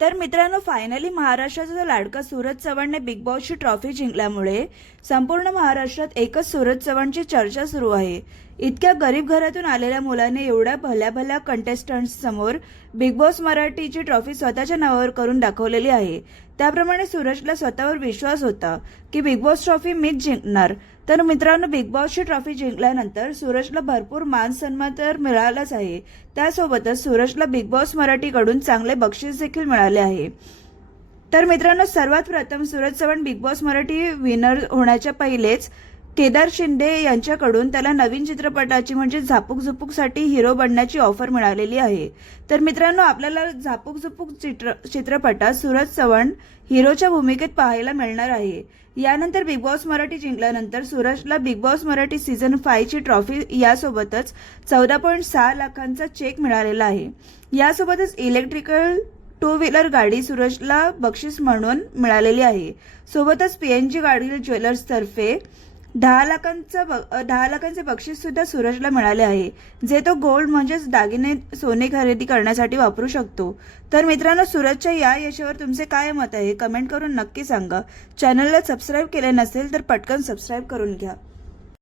तर मित्रांनो फायनली महाराष्ट्राचा जो लाडका सूरज चव्हाणने बिग बॉसची ट्रॉफी जिंकल्यामुळे संपूर्ण महाराष्ट्रात एकच सूरज चव्हाणची चर्चा सुरू आहे. इतक्या गरीब घरातून आलेल्या मुलाने एवढ्या भल्या भल्या कंटेस्टंट्स समोर बिग बॉस मराठीची ट्रॉफी स्वतःच्या नावावर करून दाखवलेली आहे. त्याप्रमाणे सूरजला स्वतःवर विश्वास होता की बिग बॉस ट्रॉफी मीच जिंकणार. तर मित्रांनो बिग बॉसची ट्रॉफी जिंकल्यानंतर सूरजला भरपूर मान सन्मान तर मिळालाच आहे. त्यासोबतच सूरजला बिग बॉस मराठीकडून चांगले बक्षीस देखील मिळाले आहे. तर मित्रांनो सर्वात प्रथम Suraj Chavan Bigg Boss Marathi winner होण्याच्या पहिलेच केदार शिंदे यांच्याकडून त्याला नवीन चित्रपटाची म्हणजे झापूक झुपूकसाठी हिरो बनण्याची ऑफर मिळालेली आहे. तर मित्रांनो आपल्याला झापूक झुपूक चित्र चित्रपटात सूरज चव्हाण हिरोच्या भूमिकेत पाहायला मिळणार आहे. यानंतर बिग बॉस मराठी जिंकल्यानंतर सूरजला बिग बॉस मराठी सीझन फायची ट्रॉफी यासोबतच चौदा पॉईंट सहा लाखांचा चेक मिळालेला आहे. यासोबतच इलेक्ट्रिकल टू व्हीलर गाडी सूरजला बक्षीस म्हणून मिळालेली आहे. सोबतच पीएनजी गाडी ज्वेलर्स तर्फे दहा लाखांचं ब- दहा लाखांचे बक्षीस सुद्धा सूरजला मिळाले आहे जे तो गोल्ड म्हणजेच दागिने सोने खरेदी करण्यासाठी वापरू शकतो. तर मित्रांनो सूरजच्या या यशावर तुमचे काय मत आहे? कमेंट करून नक्की सांगा. चॅनलला सबस्क्राईब केले नसेल तर पटकन सबस्क्राईब करून घ्या.